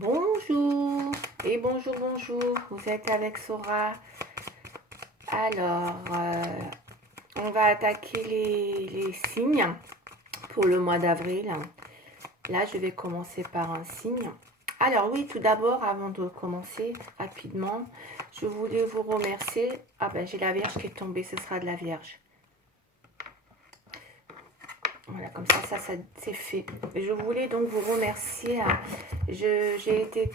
Bonjour et bonjour, bonjour, vous êtes avec Sora. Alors, on va attaquer les signes pour le mois d'avril. Là, je vais commencer par un signe. Alors oui, tout d'abord, avant de commencer rapidement, je voulais vous remercier. Ah ben, j'ai la Vierge qui est tombée, ce sera de la Vierge. Voilà, comme ça c'est fait. Je voulais donc vous remercier. J'ai été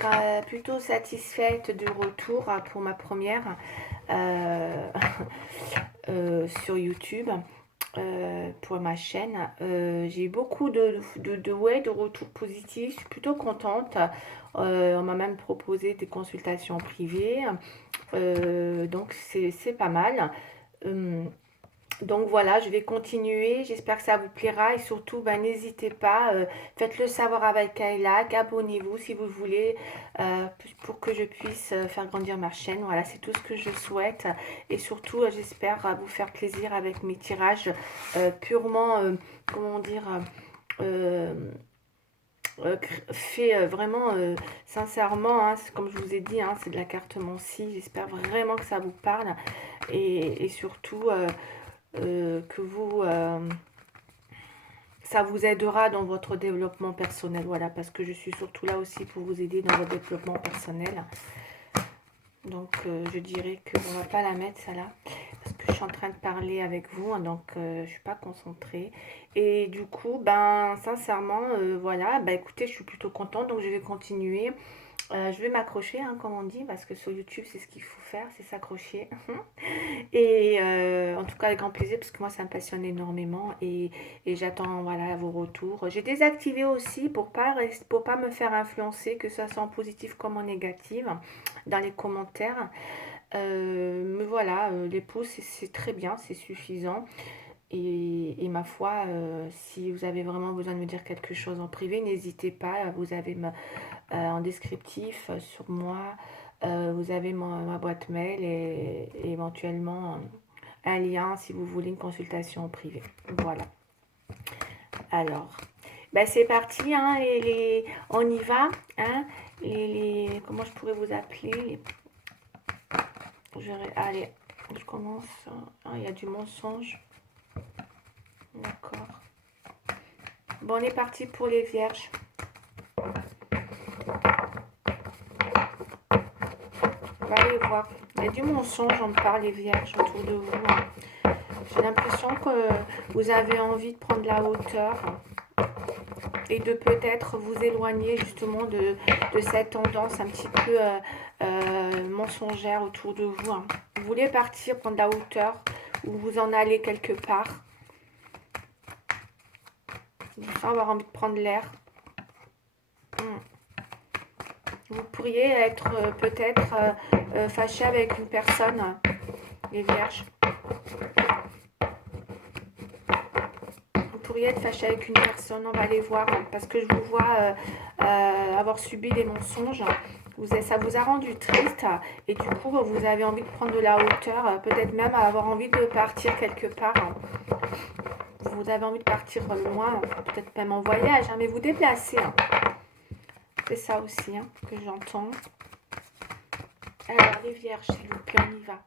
plutôt satisfaite du retour pour ma première sur YouTube. Pour ma chaîne, j'ai eu beaucoup de retours positifs. Je suis plutôt contente. On m'a même proposé des consultations privées, donc c'est pas mal. Donc voilà, je vais continuer. J'espère que ça vous plaira et surtout, ben, n'hésitez pas, faites-le savoir avec Kayla, abonnez-vous si vous voulez, pour que je puisse faire grandir ma chaîne. Voilà, c'est tout ce que je souhaite et surtout, j'espère vous faire plaisir avec mes tirages purement, comment dire, euh, fait vraiment sincèrement, hein, comme je vous ai dit, hein, c'est de la carte Mancy. J'espère vraiment que ça vous parle et surtout que ça vous aidera dans votre développement personnel. Voilà, parce que je suis surtout là aussi pour vous aider dans votre développement personnel. Donc, je dirais qu'on ne va pas la mettre, ça là, parce que je suis en train de parler avec vous, hein, donc je ne suis pas concentrée. Et du coup, ben, sincèrement, voilà, ben, écoutez, je suis plutôt contente, donc je vais continuer. Je vais m'accrocher, hein, comme on dit, parce que sur YouTube, c'est ce qu'il faut faire, c'est s'accrocher. Et en tout cas, avec grand plaisir, parce que moi, ça me passionne énormément et j'attends voilà, vos retours. J'ai désactivé aussi pour pas me faire influencer, que ce soit en positif comme en négatif, dans les commentaires. Mais voilà, les pouces, c'est très bien, c'est suffisant. Et ma foi, si vous avez vraiment besoin de me dire quelque chose en privé, n'hésitez pas. Vous avez en descriptif sur moi, vous avez ma boîte mail et éventuellement un lien si vous voulez une consultation privée. Voilà. Alors, ben c'est parti, hein, on y va. Hein, comment je pourrais vous appeler allez, je commence. Ah, il y a du mensonge. D'accord. Bon, on est parti pour les vierges. On va aller voir. Il y a du mensonge, on me parle les vierges autour de vous. Hein. J'ai l'impression que vous avez envie de prendre la hauteur et de peut-être vous éloigner justement de cette tendance un petit peu mensongère autour de vous. Hein. Vous voulez partir, prendre la hauteur ou vous en allez quelque part. Vous sentez avoir envie de prendre l'air. Vous pourriez être peut-être fâché avec une personne, les vierges. Vous pourriez être fâché avec une personne, on va aller voir, parce que je vous vois avoir subi des mensonges. Ça vous a rendu triste et du coup vous avez envie de prendre de la hauteur, peut-être même avoir envie de partir quelque part. Vous avez envie de partir loin, peut-être même en voyage, hein, mais vous déplacer. Hein. C'est ça aussi hein, que j'entends. Alors les vierges, s'il vous plaît, on y va.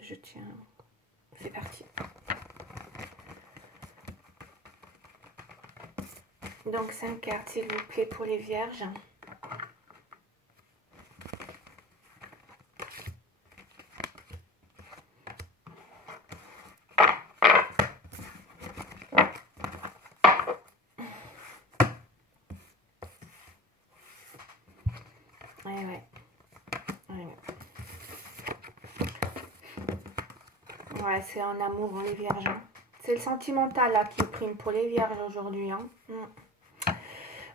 Je tiens. C'est parti. Donc 5 cartes, s'il vous plaît, pour les vierges. Ouais, c'est un amour, hein, les vierges. Hein. C'est le sentimental là qui prime pour les vierges aujourd'hui. Hein.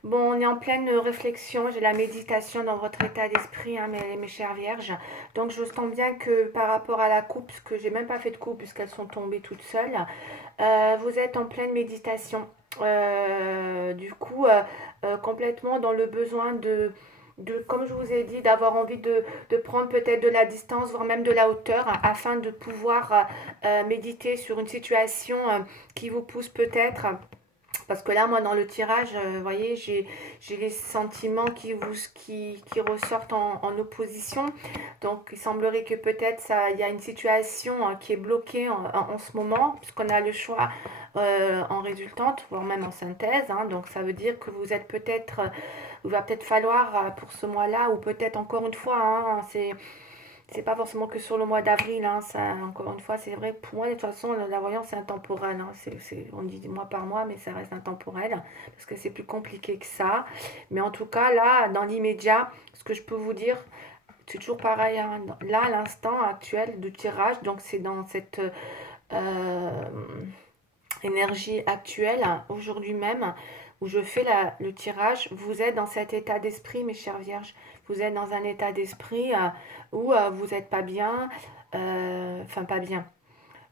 Bon, on est en pleine réflexion. J'ai la méditation dans votre état d'esprit, hein, mes chères vierges. Donc, je sens bien que par rapport à la coupe, parce que j'ai même pas fait de coupe puisqu'elles sont tombées toutes seules, vous êtes en pleine méditation. Du coup, complètement dans le besoin comme je vous ai dit, d'avoir envie de prendre peut-être de la distance, voire même de la hauteur, afin de pouvoir méditer sur une situation qui vous pousse peut-être. Parce que là, moi, dans le tirage, vous voyez, j'ai les sentiments qui ressortent en opposition. Donc, il semblerait que peut-être il y a une situation qui est bloquée en ce moment, puisqu'on a le choix en résultante, voire même en synthèse. Hein. Donc, ça veut dire que vous êtes peut-être, il va peut-être falloir pour ce mois-là, ou peut-être encore une fois, hein, c'est pas forcément que sur le mois d'avril, hein, ça, encore une fois, c'est vrai, pour moi, de toute façon, la voyance, c'est intemporel. Hein, on dit mois par mois, mais ça reste intemporel, parce que c'est plus compliqué que ça. Mais en tout cas, là, dans l'immédiat, ce que je peux vous dire, c'est toujours pareil. Hein, là, à l'instant actuel du tirage, donc c'est dans cette euh, énergie actuelle, aujourd'hui même, où je fais le tirage, vous êtes dans cet état d'esprit, mes chères vierges. Vous êtes dans un état d'esprit où vous n'êtes pas bien, enfin pas bien.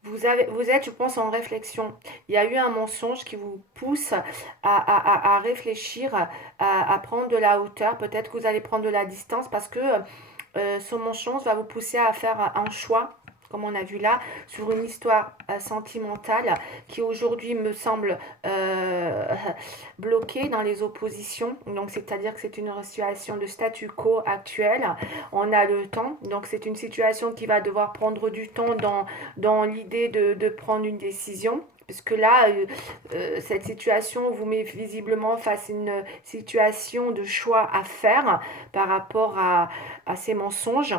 Vous êtes, je pense, en réflexion. Il y a eu un mensonge qui vous pousse à réfléchir, à prendre de la hauteur. Peut-être que vous allez prendre de la distance parce que ce mensonge va vous pousser à faire un choix, comme on a vu là, sur une histoire sentimentale qui aujourd'hui me semble bloquée dans les oppositions. Donc, c'est-à-dire que c'est une situation de statu quo actuel. On a le temps. Donc, c'est une situation qui va devoir prendre du temps dans l'idée de prendre une décision. Parce que là, cette situation vous met visiblement face à une situation de choix à faire par rapport à ces mensonges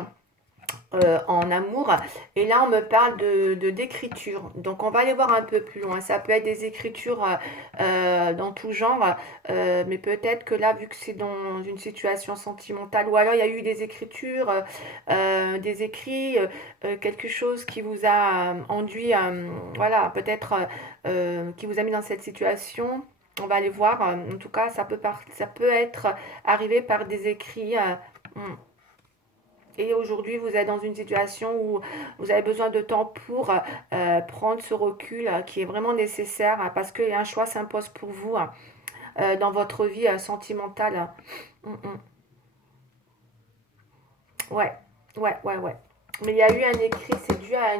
en amour. Et là, on me parle d'écriture. Donc, on va aller voir un peu plus loin. Ça peut être des écritures dans tout genre, mais peut-être que là, vu que c'est dans une situation sentimentale, ou alors il y a eu des écritures, des écrits, quelque chose qui vous a enduit, voilà, peut-être qui vous a mis dans cette situation. On va aller voir. En tout cas, ça peut être arrivé par des écrits. Hmm. Et aujourd'hui, vous êtes dans une situation où vous avez besoin de temps pour prendre ce recul qui est vraiment nécessaire parce qu'un choix s'impose pour vous dans votre vie sentimentale. Mm, mm. Ouais, ouais. Mais il y a eu un écrit, c'est dû à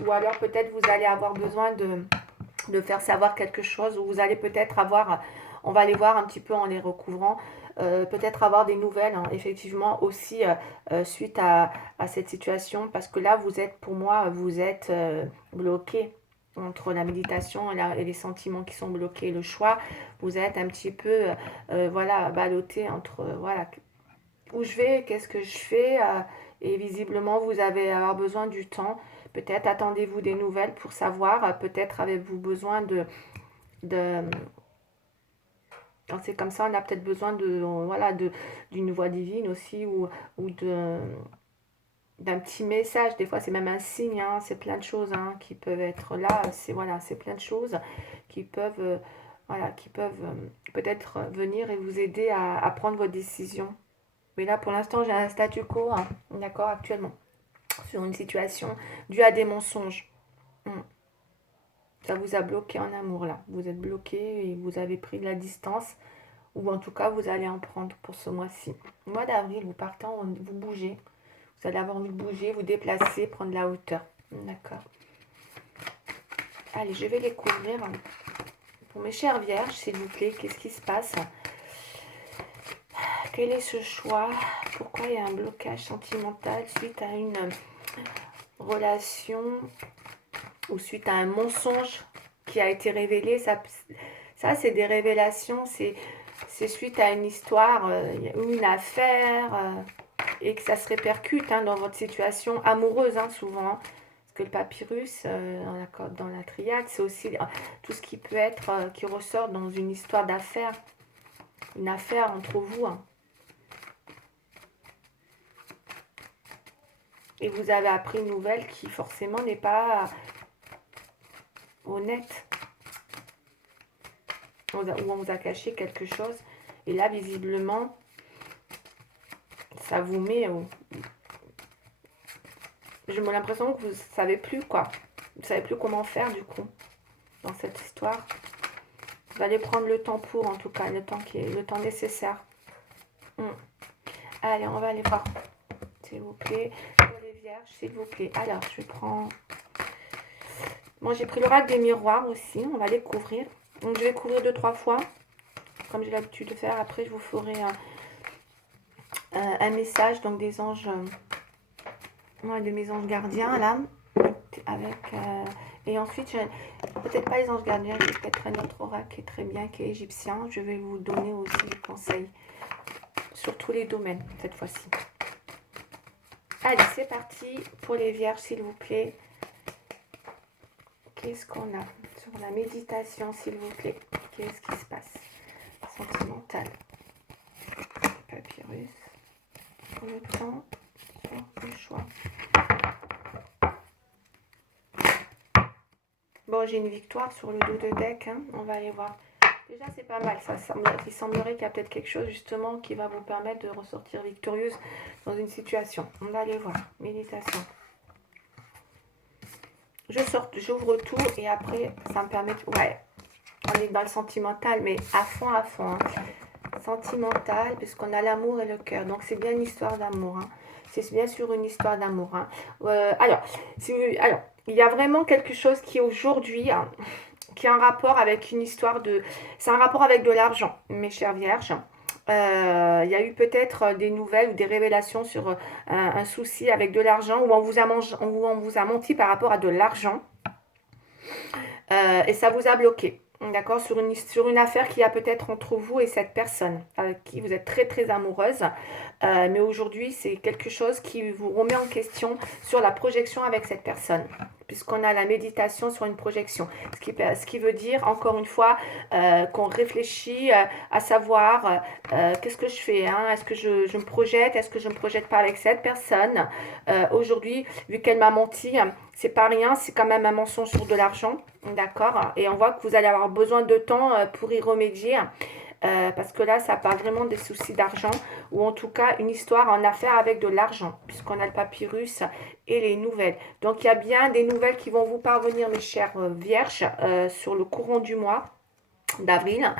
ou alors peut-être vous allez avoir besoin de faire savoir quelque chose, ou vous allez peut-être avoir, on va les voir un petit peu en les recouvrant, peut-être avoir des nouvelles, hein, effectivement, aussi suite à cette situation, parce que là, vous êtes, pour moi, vous êtes bloqué entre la méditation et les sentiments qui sont bloqués, le choix, vous êtes un petit peu, voilà, ballotté entre, voilà, où je vais, qu'est-ce que je fais, et visiblement, vous avez avoir besoin du temps. Peut-être attendez-vous des nouvelles pour savoir, peut-être avez-vous besoin de c'est comme ça, on a peut-être besoin voilà, d'une voix divine aussi, ou d'un petit message. Des fois, c'est même un signe, hein, c'est plein de choses hein, qui peuvent être là. C'est voilà, c'est plein de choses qui peuvent, voilà, qui peuvent peut-être venir et vous aider à prendre vos décisions. Mais là, pour l'instant, j'ai un statu quo, hein, d'accord, actuellement, sur une situation due à des mensonges. Hmm. Ça vous a bloqué en amour, là. Vous êtes bloqué et vous avez pris de la distance. Ou en tout cas, vous allez en prendre pour ce mois-ci. Au mois d'avril, vous partez, vous bougez. Vous allez avoir envie de bouger, vous déplacer, prendre la hauteur. D'accord. Allez, je vais les couvrir. Pour mes chères vierges, s'il vous plaît, qu'est-ce qui se passe? Quel est ce choix? Pourquoi il y a un blocage sentimental suite à une relation ou suite à un mensonge qui a été révélé? Ça c'est des révélations, c'est suite à une histoire ou une affaire et que ça se répercute hein, dans votre situation amoureuse hein, souvent. Hein, parce que le papyrus dans la triade, c'est aussi tout ce qui peut être, qui ressort dans une histoire d'affaire. Une affaire entre vous. Hein. Et vous avez appris une nouvelle qui forcément n'est pas honnête. Où on vous a caché quelque chose. Et là, visiblement, ça vous met... J'ai l'impression que vous ne savez plus quoi. Vous ne savez plus comment faire du coup dans cette histoire. Vous allez prendre le temps pour, en tout cas, le temps nécessaire. Allez, on va aller voir, s'il vous plaît, pour les vierges, s'il vous plaît. Alors, je prends... Bon, j'ai pris l'oracle des miroirs aussi, on va les couvrir. Donc, je vais couvrir 2-3 fois, comme j'ai l'habitude de faire. Après, je vous ferai un message, donc des anges, de mes anges gardiens, là, avec... et ensuite, peut-être pas les anges gardiens, j'ai peut-être un autre oracle qui est très bien, qui est égyptien. Je vais vous donner aussi des conseils sur tous les domaines, cette fois-ci. Allez, c'est parti pour les vierges, s'il vous plaît. Qu'est-ce qu'on a sur la méditation, s'il vous plaît? Qu'est-ce qui se passe? Sentimental. Papyrus. Le temps sur le choix. Bon, j'ai une victoire sur le dos de deck. Hein. On va aller voir. Déjà, c'est pas mal. Il semblerait qu'il y a peut-être quelque chose, justement, qui va vous permettre de ressortir victorieuse dans une situation. On va aller voir. Méditation. J'ouvre tout et après, ça me permet... Ouais, on est dans le sentimental, mais à fond, hein. Sentimental, puisqu'on a l'amour et le cœur. Donc, c'est bien une histoire d'amour. Hein. C'est bien sûr une histoire d'amour. Hein. Alors, il y a vraiment quelque chose qui, aujourd'hui, hein, qui a un rapport avec une histoire de... C'est un rapport avec de l'argent, mes chères vierges. Il y a eu peut-être des nouvelles ou des révélations sur un souci avec de l'argent où on vous a menti par rapport à de l'argent et ça vous a bloqué. D'accord, sur une affaire qu'il y a peut-être entre vous et cette personne avec qui vous êtes très très amoureuse. Mais aujourd'hui, c'est quelque chose qui vous remet en question sur la projection avec cette personne. Puisqu'on a la méditation sur une projection. Ce qui veut dire, encore une fois, qu'on réfléchit à savoir qu'est-ce que je fais. Hein, est-ce que je me projette? Est-ce que je ne me projette pas avec cette personne? Aujourd'hui, vu qu'elle m'a menti, c'est pas rien, c'est quand même un mensonge sur de l'argent. D'accord? Et on voit que vous allez avoir besoin de temps pour y remédier. Parce que là, ça parle vraiment des soucis d'argent, ou en tout cas une histoire en affaire avec de l'argent, puisqu'on a le papyrus et les nouvelles. Donc, il y a bien des nouvelles qui vont vous parvenir, mes chères vierges, sur le courant du mois d'avril,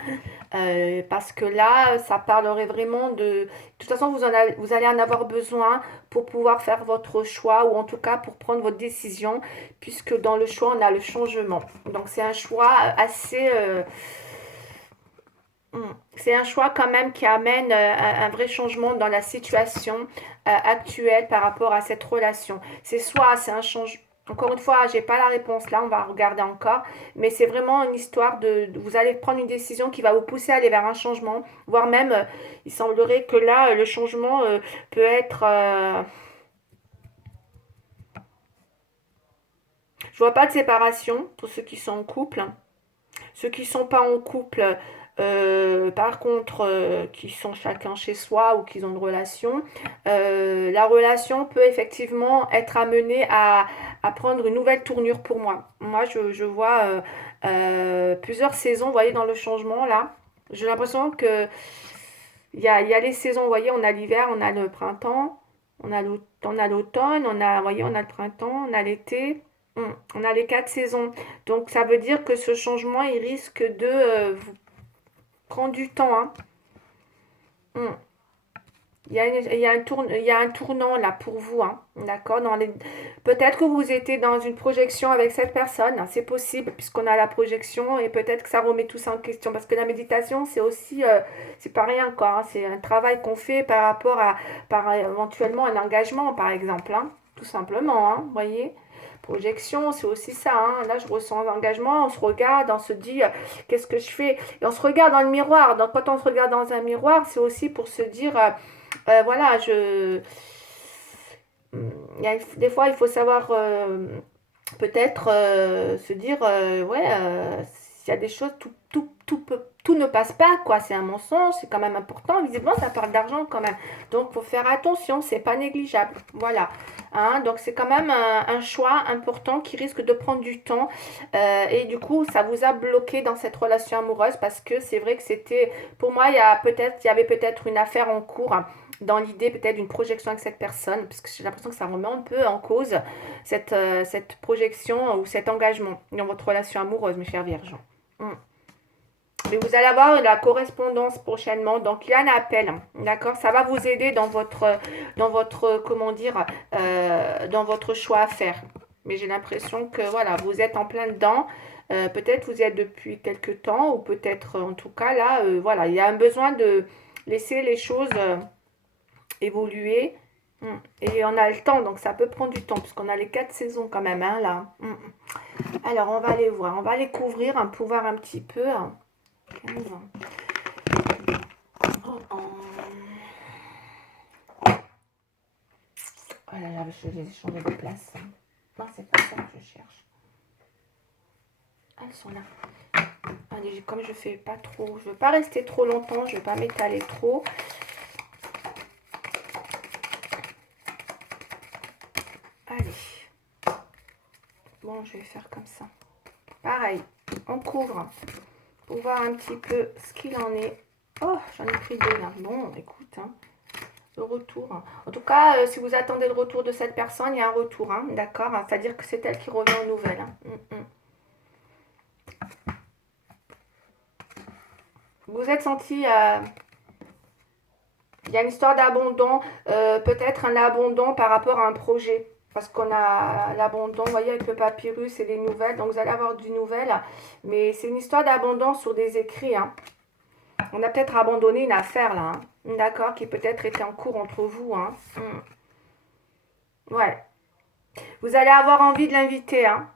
parce que là, ça parlerait vraiment de... De toute façon, vous allez en avoir besoin pour pouvoir faire votre choix, ou en tout cas pour prendre votre décision, puisque dans le choix, on a le changement. Donc, c'est un choix assez... c'est un choix quand même qui amène un vrai changement dans la situation actuelle par rapport à cette relation. C'est un changement. Encore une fois, j'ai pas la réponse là, on va regarder encore, mais c'est vraiment une histoire vous allez prendre une décision qui va vous pousser à aller vers un changement, voire même, il semblerait que là, le changement peut être... je vois pas de séparation pour ceux qui sont en couple. Ceux qui ne sont pas en couple, par contre, qui sont chacun chez soi ou qui ont une relation, la relation peut effectivement être amenée à prendre une nouvelle tournure pour moi. Moi, je vois plusieurs saisons, vous voyez, dans le changement, là. J'ai l'impression que il y a les saisons, vous voyez, on a l'hiver, on a le printemps, on a l'automne, vous voyez, on a le printemps, on a l'été. On a les 4 saisons. Donc, ça veut dire que ce changement, il risque de vous prendre du temps. Hein. Hum. Il y a un tournant là pour vous. Hein. D'accord. Peut-être que vous étiez dans une projection avec cette personne. Hein. C'est possible, puisqu'on a la projection. Et peut-être que ça remet tout ça en question. Parce que la méditation, c'est aussi... c'est pas rien, quoi. Hein. C'est un travail qu'on fait par rapport par éventuellement un engagement, par exemple. Hein. Tout simplement. Hein. Vous voyez, projection, c'est aussi ça. Hein. Là, je ressens l'engagement, on se regarde, on se dit qu'est-ce que je fais? Et on se regarde dans le miroir. Donc, quand on se regarde dans un miroir, c'est aussi pour se dire voilà, des fois, il faut savoir peut-être se dire ouais, s'il y a des choses, tout ne passe pas, quoi. C'est un mensonge, c'est quand même important. Visiblement, ça parle d'argent quand même. Donc, il faut faire attention, c'est pas négligeable. Voilà. Hein, donc, c'est quand même un choix important qui risque de prendre du temps. Et du coup, ça vous a bloqué dans cette relation amoureuse parce que c'est vrai que c'était, pour moi, il y avait peut-être une affaire en cours. Dans l'idée peut-être d'une projection avec cette personne, parce que j'ai l'impression que ça remet un peu en cause cette projection ou cet engagement dans votre relation amoureuse, mes chers vierges. Mais vous allez avoir la correspondance prochainement. Donc, il y a un appel. D'accord? Ça va vous aider dans votre, comment dire, dans votre choix à faire. Mais j'ai l'impression que, voilà, vous êtes en plein dedans. Peut-être vous y êtes depuis quelques temps ou peut-être, en tout cas, là, voilà, il y a un besoin de laisser les choses évoluer. Et on a le temps, donc ça peut prendre du temps, puisqu'on a les 4 saisons quand même, hein, là. Alors, on va aller voir, on va les couvrir pour voir un petit peu. 15. Oh, oh là là, je vais changer de place. Non, c'est pas ça que je cherche. Ah, elles sont là. Allez, comme je fais pas trop, je veux pas rester trop longtemps, je veux pas m'étaler trop. Allez. Bon, je vais faire comme ça. Pareil, on couvre pour voir un petit peu ce qu'il en est. Oh, j'en ai pris 2 là. Bon, écoute, hein, le retour. En tout cas, si vous attendez le retour de cette personne, il y a un retour, hein, d'accord? C'est-à-dire que c'est elle qui revient aux nouvelles. Vous êtes senti... il y a une histoire d'abandon, peut-être un abandon par rapport à un projet. Parce qu'on a l'abandon, vous voyez, avec le papyrus et les nouvelles. Donc, vous allez avoir du nouvelle. Mais c'est une histoire d'abandon sur des écrits. Hein. On a peut-être abandonné une affaire, là. Hein. D'accord, qui peut-être était en cours entre vous. Hein. Ouais. Vous allez avoir envie de l'inviter. Hein.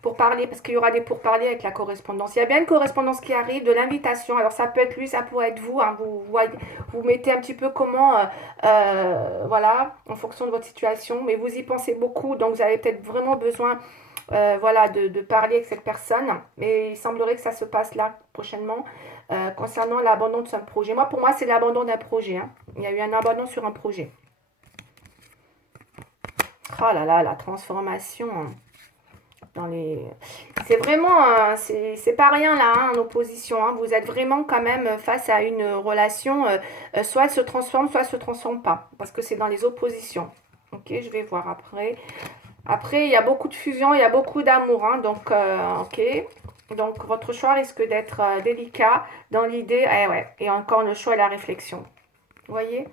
Pour parler, parce qu'il y aura des pourparlers avec la correspondance. Il y a bien une correspondance qui arrive, de l'invitation. Alors ça peut être lui, ça pourrait être vous. Hein. Vous mettez un petit peu comment, voilà, en fonction de votre situation. Mais vous y pensez beaucoup, donc vous avez peut-être vraiment besoin, voilà, de parler avec cette personne. Mais il semblerait que ça se passe là prochainement concernant l'abandon de ce projet. Moi, pour moi, c'est l'abandon d'un projet. Hein. Il y a eu un abandon sur un projet. Oh là là, la transformation. Dans les... C'est vraiment, c'est pas rien là, hein, en opposition. Hein. Vous êtes vraiment quand même face à une relation, soit elle se transforme, soit elle se transforme pas. Parce que c'est dans les oppositions. Ok, je vais voir après. Après, il y a beaucoup de fusion, il y a beaucoup d'amour. Hein, donc, ok. Donc, votre choix risque d'être délicat dans l'idée. Eh ouais, et encore le choix et la réflexion. Vous voyez?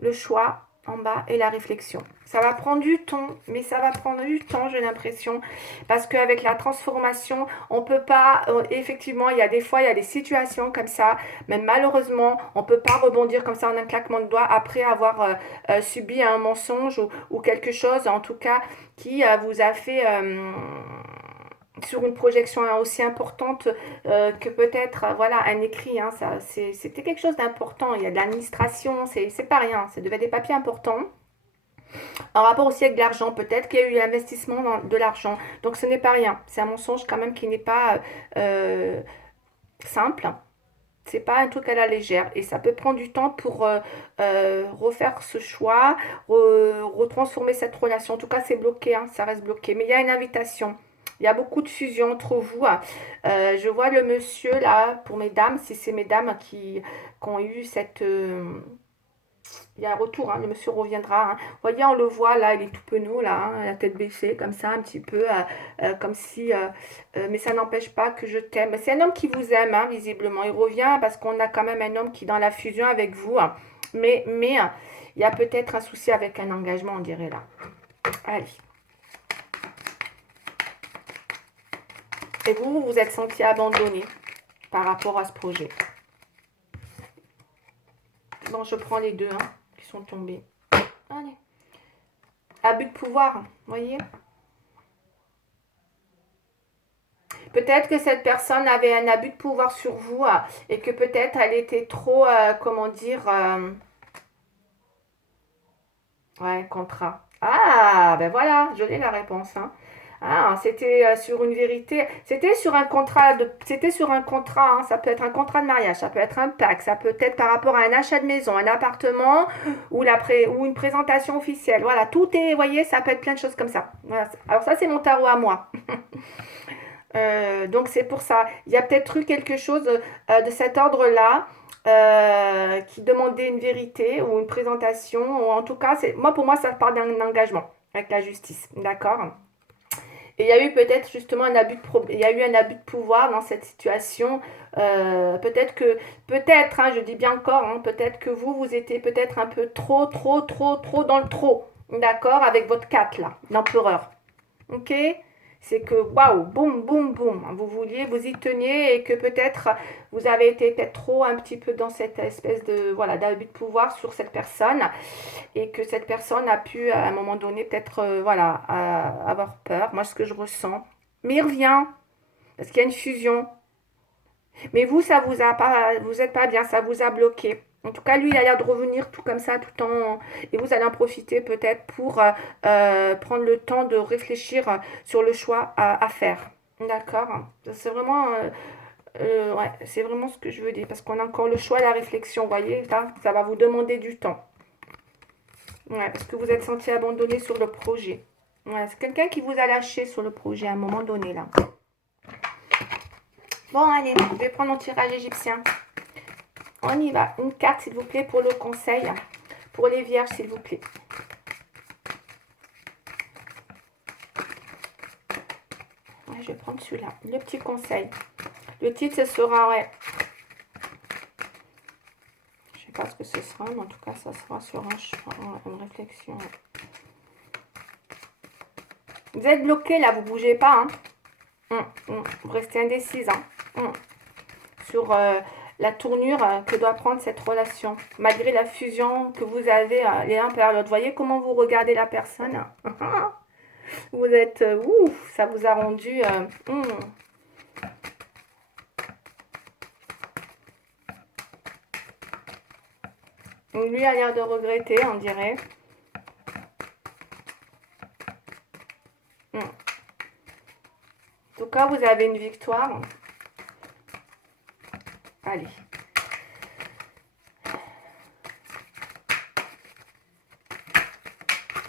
Le choix en bas et la réflexion. Ça va prendre du temps, mais ça va prendre du temps, j'ai l'impression, parce qu'avec la transformation, on peut pas, effectivement, il y a des fois, il y a des situations comme ça, mais malheureusement, on peut pas rebondir comme ça en un claquement de doigts après avoir subi un mensonge ou quelque chose, en tout cas, qui vous a fait... sur une projection aussi importante que peut-être voilà un écrit, hein, c'était quelque chose d'important, il y a de l'administration, c'est pas rien, ça devait être des papiers importants en rapport aussi avec de l'argent, peut-être qu'il y a eu l'investissement de l'argent, donc ce n'est pas rien, c'est un mensonge quand même qui n'est pas simple, c'est pas un truc à la légère et ça peut prendre du temps pour refaire ce choix, retransformer cette relation. En tout cas, c'est bloqué, hein, ça reste bloqué. Mais il y a une invitation. Il y a beaucoup de fusion entre vous. Je vois le monsieur là, pour mesdames, si c'est mesdames qui ont eu cette... il y a un retour, hein, le monsieur reviendra. Hein. Vous voyez, on le voit là, il est tout penaud là, hein, la tête baissée, comme ça, un petit peu, comme si. Mais ça n'empêche pas que je t'aime. C'est un homme qui vous aime, hein, visiblement. Il revient parce qu'on a quand même un homme qui est dans la fusion avec vous. Hein. Mais il y a peut-être un souci avec un engagement, on dirait là. Allez. Et vous vous êtes senti abandonné par rapport à ce projet. Bon, je prends les deux, hein, qui sont tombés. Allez. Abus de pouvoir, vous voyez. Peut-être que cette personne avait un abus de pouvoir sur vous et que peut-être elle était trop, comment dire, ouais, contrat. Ah, ben voilà, je l'ai la réponse. Hein. Ah, c'était sur une vérité, c'était sur un contrat c'était sur un contrat. Hein, ça peut être un contrat de mariage, ça peut être un pacte, ça peut être par rapport à un achat de maison, un appartement ou une présentation officielle. Voilà, tout est, vous voyez, ça peut être plein de choses comme ça. Voilà. Alors ça, c'est mon tarot à moi. Donc c'est pour ça. Il y a peut-être eu quelque chose de cet ordre-là qui demandait une vérité ou une présentation. Ou en tout cas, pour moi, ça part d'un engagement avec la justice. D'accord? Et il y a eu peut-être justement il y a eu un abus de pouvoir dans cette situation. Peut-être, hein, je dis bien encore, hein, peut-être que vous étiez peut-être un peu trop dans le trop. D'accord? Avec votre 4 là, l'empereur. Ok? C'est que waouh, boum, boum, boum. Vous vouliez, vous y teniez et que peut-être vous avez été peut-être trop un petit peu dans cette espèce de voilà d'abus de pouvoir sur cette personne et que cette personne a pu à un moment donné peut-être voilà avoir peur. Moi, ce que je ressens. Mais il revient parce qu'il y a une fusion. Mais vous, ça vous a pas, vous êtes pas bien, ça vous a bloqué. En tout cas, lui, il a l'air de revenir tout comme ça, tout en... Et vous allez en profiter peut-être pour prendre le temps de réfléchir sur le choix à faire. D'accord? C'est vraiment... ouais, c'est vraiment ce que je veux dire. Parce qu'on a encore le choix et la réflexion, vous voyez? Là, ça va vous demander du temps. Ouais, parce que vous êtes senti abandonné sur le projet. Ouais, c'est quelqu'un qui vous a lâché sur le projet à un moment donné, là. Bon, allez, je vais prendre mon tirage égyptien. On y va. Une carte, s'il vous plaît, pour le conseil. Pour les vierges, s'il vous plaît. Ouais, je vais prendre celui-là. Le petit conseil. Le titre, ce sera, ouais. Je ne sais pas ce que ce sera, mais en tout cas, ça sera sur une réflexion. Vous êtes bloqué, là, vous ne bougez pas. Hein. Vous restez indécise. Hein. Sur la tournure que doit prendre cette relation. Malgré la fusion que vous avez les uns par l'autre. Voyez comment vous regardez la personne. Vous êtes... ouf, ça vous a rendu... Lui a l'air de regretter, on dirait. En tout cas, vous avez une victoire. Allez.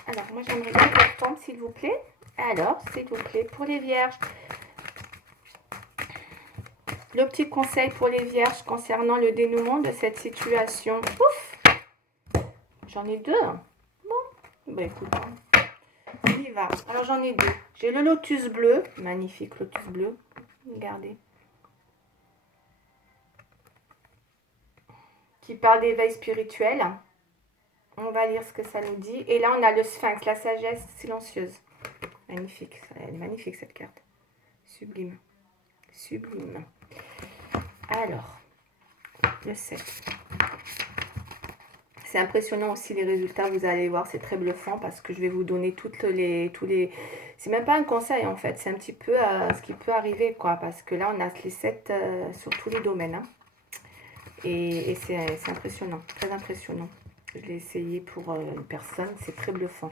Alors, moi, j'aimerais bien qu'elle tombe, s'il vous plaît. Alors, s'il vous plaît, pour les vierges. Le petit conseil pour les vierges concernant le dénouement de cette situation. Ouf! J'en ai deux. Bon, bah écoute, on y va. Alors, j'en ai deux. J'ai le lotus bleu. Magnifique lotus bleu. Regardez. Qui parle d'éveil spirituel. On va lire ce que ça nous dit. Et là, on a le sphinx, la sagesse silencieuse. Magnifique. Elle est magnifique, cette carte. Sublime. Sublime. Alors, le 7. C'est impressionnant aussi les résultats, vous allez voir, c'est très bluffant parce que je vais vous donner tous les... C'est même pas un conseil en fait, c'est un petit peu ce qui peut arriver quoi, parce que là on a les 7 sur tous les domaines. Hein. Et c'est impressionnant, très impressionnant. Je l'ai essayé pour une personne, c'est très bluffant.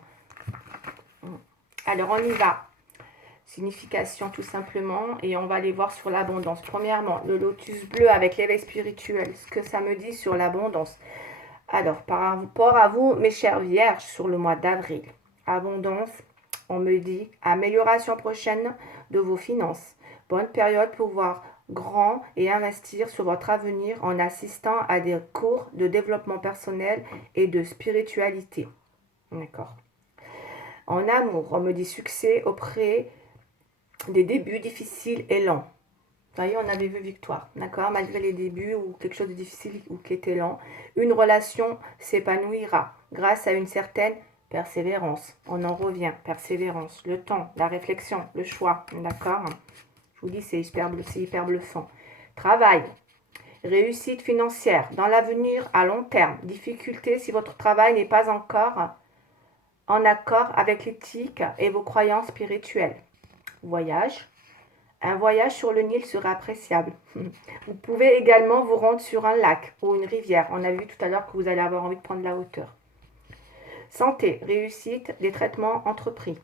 Alors on y va. Signification tout simplement, et on va aller voir sur l'abondance. Premièrement, le lotus bleu avec l'éveil spirituel, ce que ça me dit sur l'abondance. Alors, par rapport à vous, mes chères vierges, sur le mois d'avril, abondance, on me dit amélioration prochaine de vos finances. Bonne période pour voir grand et investir sur votre avenir en assistant à des cours de développement personnel et de spiritualité. D'accord. En amour, on me dit succès auprès des débuts difficiles et lents. Vous voyez, on avait vu victoire, d'accord? Malgré les débuts ou quelque chose de difficile ou qui était lent, une relation s'épanouira grâce à une certaine persévérance. On en revient, persévérance, le temps, la réflexion, le choix, d'accord? Je vous dis, c'est hyper bluffant. Travail, réussite financière dans l'avenir à long terme. Difficulté si votre travail n'est pas encore en accord avec l'éthique et vos croyances spirituelles. Voyage. Un voyage sur le Nil sera appréciable. Vous pouvez également vous rendre sur un lac ou une rivière. On a vu tout à l'heure que vous allez avoir envie de prendre la hauteur. Santé, réussite des traitements entrepris.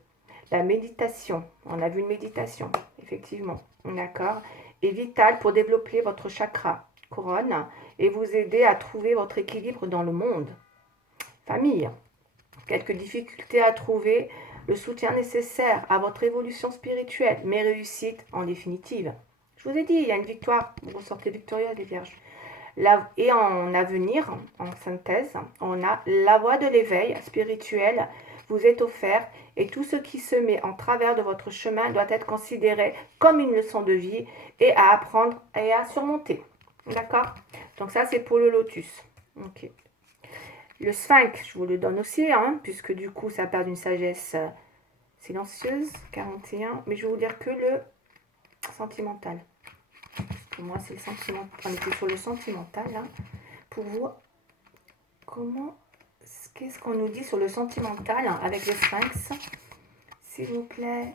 La méditation, on a vu une méditation, effectivement, d'accord, est vitale pour développer votre chakra, couronne, et vous aider à trouver votre équilibre dans le monde. Famille, quelques difficultés à trouver le soutien nécessaire à votre évolution spirituelle, mais réussite en définitive. Je vous ai dit, il y a une victoire, vous ressortez victorieux les vierges. Et en avenir, en synthèse, on a la voie de l'éveil spirituel vous est offert et tout ce qui se met en travers de votre chemin doit être considéré comme une leçon de vie et à apprendre et à surmonter. D'accord? Donc ça, c'est pour le lotus. Ok. Le sphinx, je vous le donne aussi, hein, puisque du coup, ça part d'une sagesse silencieuse, 41. Mais je vais vous dire que le sentimental. Pour moi, c'est le sentimental. On était sur le sentimental, là. Pour vous, qu'est-ce qu'on nous dit sur le sentimental hein, avec le sphinx? S'il vous plaît.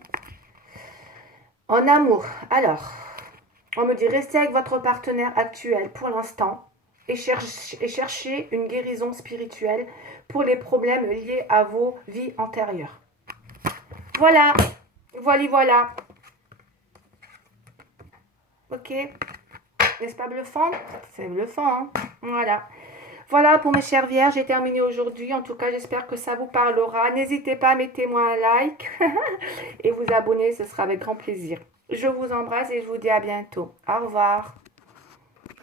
En amour. Alors, on me dit restez avec votre partenaire actuel pour l'instant et cherchez une guérison spirituelle pour les problèmes liés à vos vies antérieures. Voilà. Voilà. Ok. N'est-ce pas bluffant? C'est bluffant, hein? Voilà. Voilà pour mes chères vierges, j'ai terminé aujourd'hui. En tout cas, j'espère que ça vous parlera. N'hésitez pas, mettez-moi un like et vous abonner, ce sera avec grand plaisir. Je vous embrasse et je vous dis à bientôt. Au revoir.